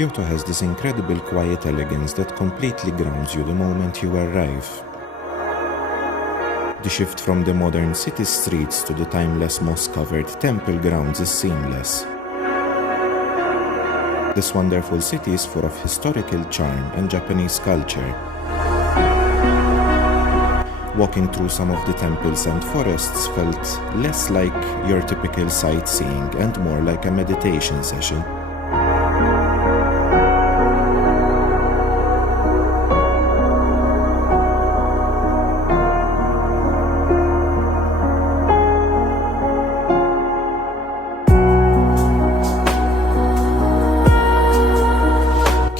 Kyoto has this incredible quiet elegance that completely grounds you the moment you arrive. The shift from the modern city streets to the timeless moss-covered temple grounds is seamless. This wonderful city is full of historical charm and Japanese culture. Walking through some of the temples and forests felt less like your typical sightseeing and more like a meditation session.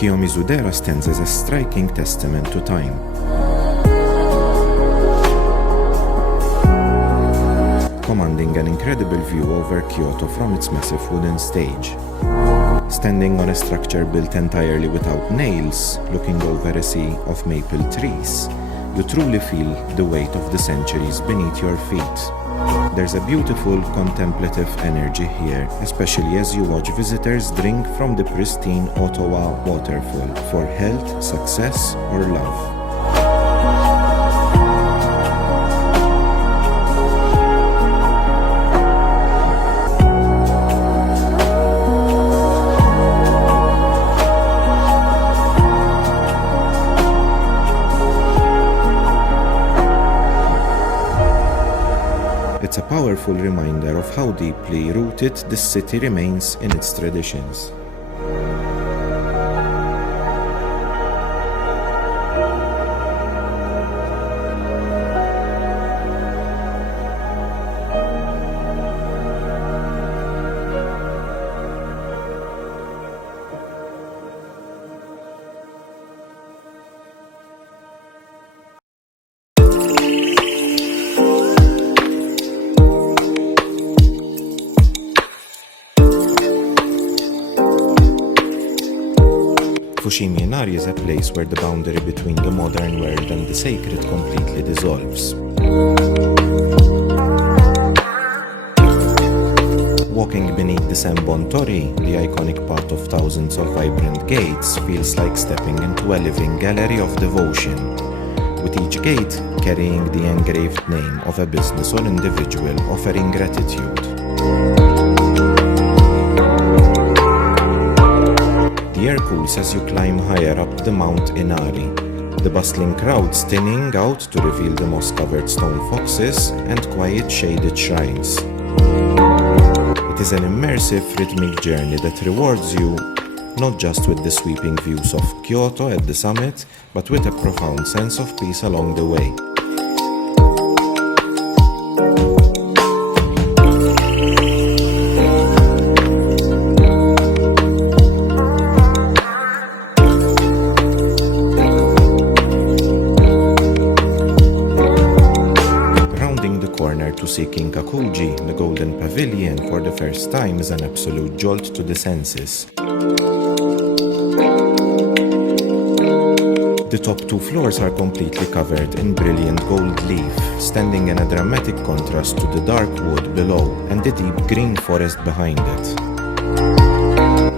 Kiyomizu-dera stands as a striking testament to time. Commanding an incredible view over Kyoto from its massive wooden stage. Standing on a structure built entirely without nails, looking over a sea of maple trees, you truly feel the weight of the centuries beneath your feet. There's a beautiful contemplative energy here, especially as you watch visitors drink from the pristine Ottawa waterfall for health, success, or love. It's a powerful reminder of how deeply rooted this city remains in its traditions. Fushimi Inari is a place where the boundary between the modern world and the sacred completely dissolves. Walking beneath the Senbon Torii, the iconic path of thousands of vibrant gates, feels like stepping into a living gallery of devotion, with each gate carrying the engraved name of a business or individual offering gratitude. The air cools as you climb higher up the Mount Inari, the bustling crowds thinning out to reveal the moss-covered stone foxes and quiet shaded shrines. It is an immersive, rhythmic journey that rewards you not just with the sweeping views of Kyoto at the summit, but with a profound sense of peace along the way. To see Kinkakuji, the Golden Pavilion, for the first time is an absolute jolt to the senses. The top two floors are completely covered in brilliant gold leaf, standing in a dramatic contrast to the dark wood below and the deep green forest behind it.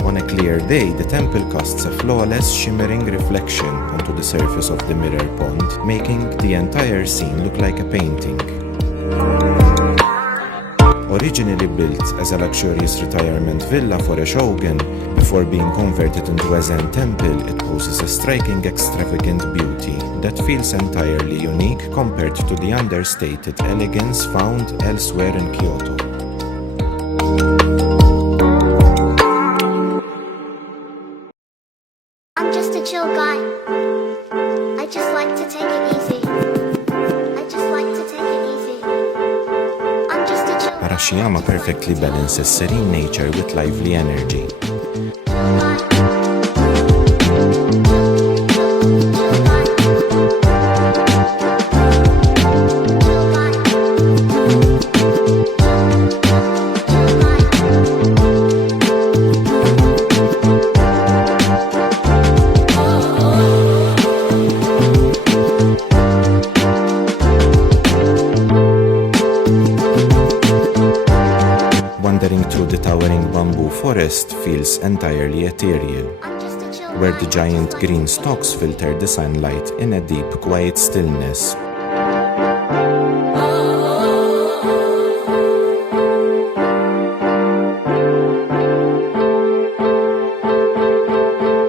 On a clear day, the temple casts a flawless, shimmering reflection onto the surface of the mirror pond, making the entire scene look like a painting. Originally built as a luxurious retirement villa for a shogun, before being converted into a Zen temple, it poses a striking, extravagant beauty that feels entirely unique compared to the understated elegance found elsewhere in Kyoto. I'm just a chill guy. I just like to take it easy. Arashiyama perfectly balances serene nature with lively energy. Wandering through the towering bamboo forest feels entirely ethereal. where the giant green stalks filter the sunlight in a deep, quiet stillness.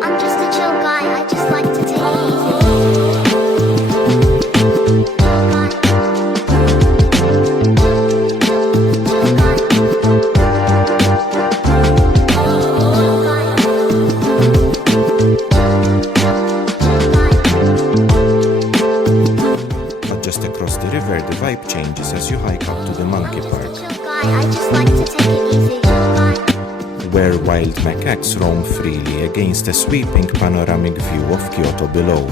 I'm just a chill guy, I just like to take it easy. But just across the river, the vibe changes as you hike up to the monkey park, Chill guy, I just like to take it easy. where wild macaques roam freely against a sweeping panoramic view of Kyoto below.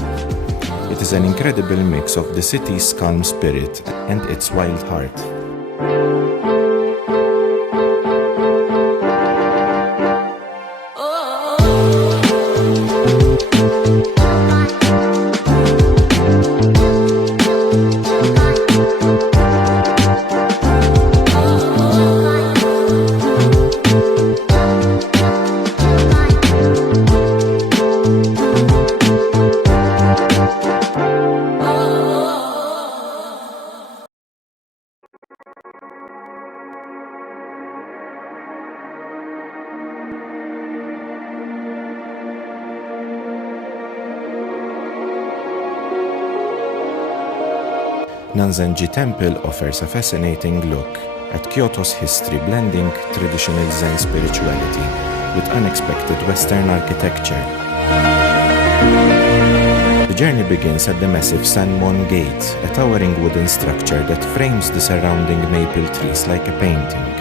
It is an incredible mix of the city's calm spirit and its wild heart. Nanzenji Temple offers a fascinating look at Kyoto's history, blending traditional Zen spirituality with unexpected Western architecture. The journey begins at the massive Sanmon Gate, a towering wooden structure that frames the surrounding maple trees like a painting.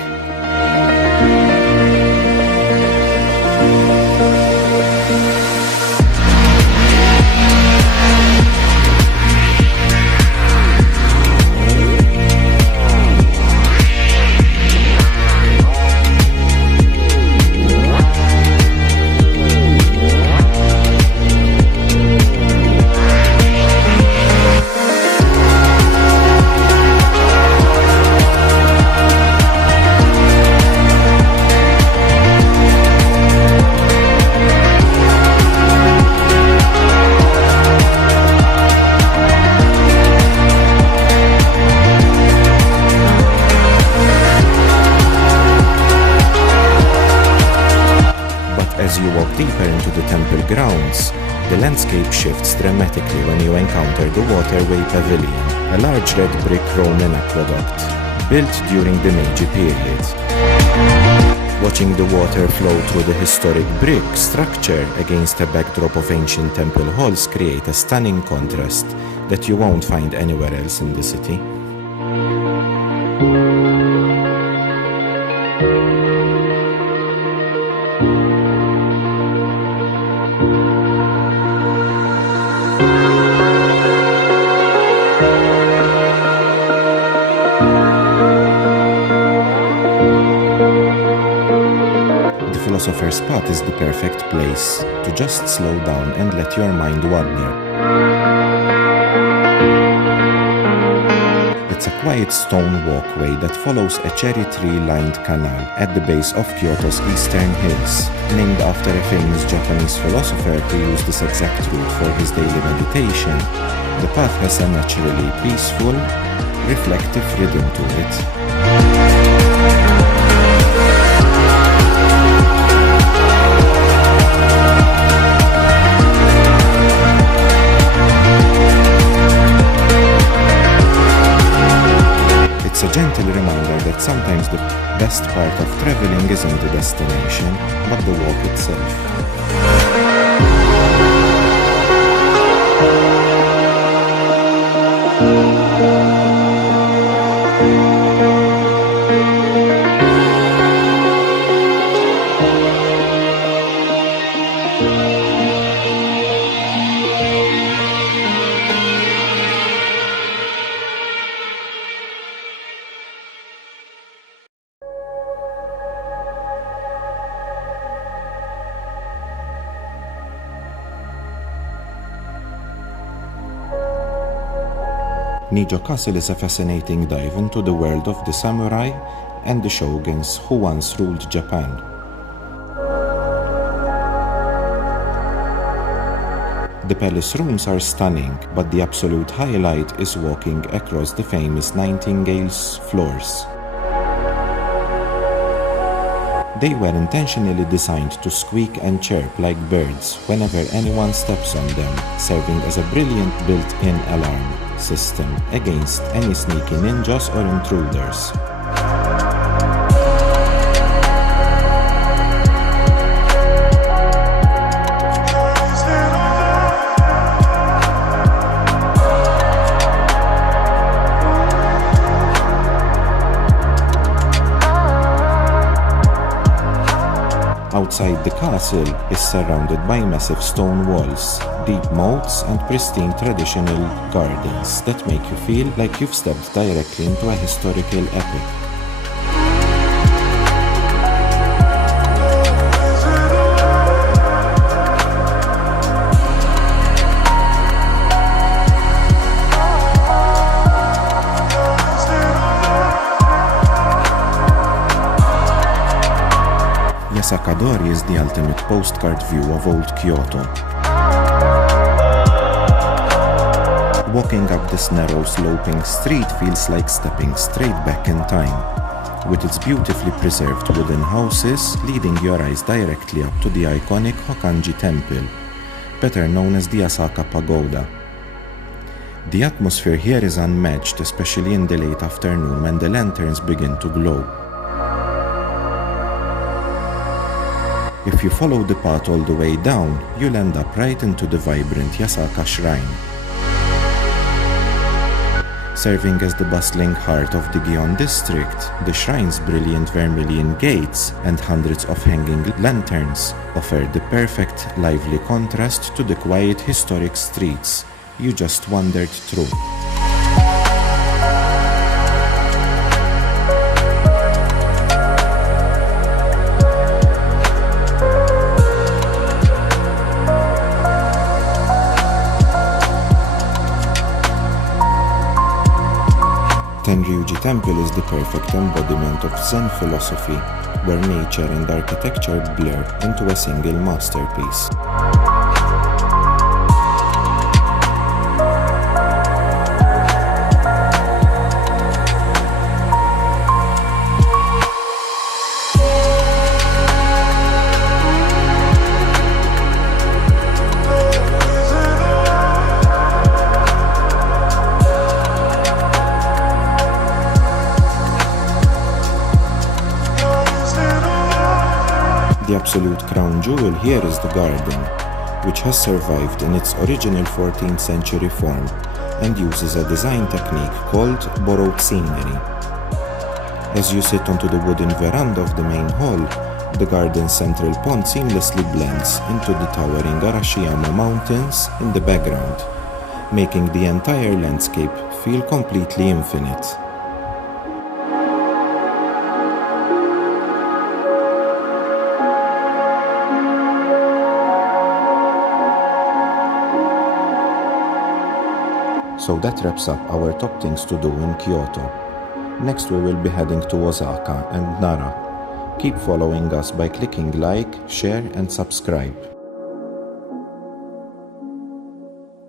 As you walk deeper into the temple grounds, the landscape shifts dramatically when you encounter the Waterway Pavilion, a large red brick Roman aqueduct built during the Meiji period. Watching the water flow through the historic brick structure against a backdrop of ancient temple halls create a stunning contrast that you won't find anywhere else in the city. Philosopher's Spot is the perfect place to just slow down and let your mind wander. It's a quiet stone walkway that follows a cherry tree-lined canal at the base of Kyoto's eastern hills, named after a famous Japanese philosopher who used this exact route for his daily meditation. The path has a naturally peaceful, reflective rhythm to it. It's a gentle reminder that sometimes the best part of traveling isn't the destination, but the walk itself. Nijo Castle is a fascinating dive into the world of the samurai and the shoguns who once ruled Japan. The palace rooms are stunning, but the absolute highlight is walking across the famous Nightingale's floors. They were intentionally designed to squeak and chirp like birds whenever anyone steps on them, serving as a brilliant built-in alarm system against any sneaky ninjas or intruders. Outside the castle is surrounded by massive stone walls, deep moats and pristine traditional gardens that make you feel like you've stepped directly into a historical epic. Yasakadori is the ultimate postcard view of old Kyoto. Walking up this narrow sloping street feels like stepping straight back in time, with its beautifully preserved wooden houses leading your eyes directly up to the iconic Hokkanji Temple, better known as the Asaka Pagoda. The atmosphere here is unmatched, especially in the late afternoon when the lanterns begin to glow. If you follow the path all the way down, you'll end up right into the vibrant Yasaka Shrine. Serving as the bustling heart of the Gion district, the shrine's brilliant vermilion gates and hundreds of hanging lanterns offer the perfect, lively contrast to the quiet historic streets you just wandered through. Tenryuji Temple is the perfect embodiment of Zen philosophy, where nature and architecture blur into a single masterpiece. The absolute crown jewel here is the garden, which has survived in its original 14th century form and uses a design technique called borrowed scenery. As you sit onto the wooden veranda of the main hall, the garden's central pond seamlessly blends into the towering Arashiyama Mountains in the background, making the entire landscape feel completely infinite. So that wraps up our top things to do in Kyoto. Next we will be heading to Osaka and Nara. Keep following us by clicking like, share and subscribe.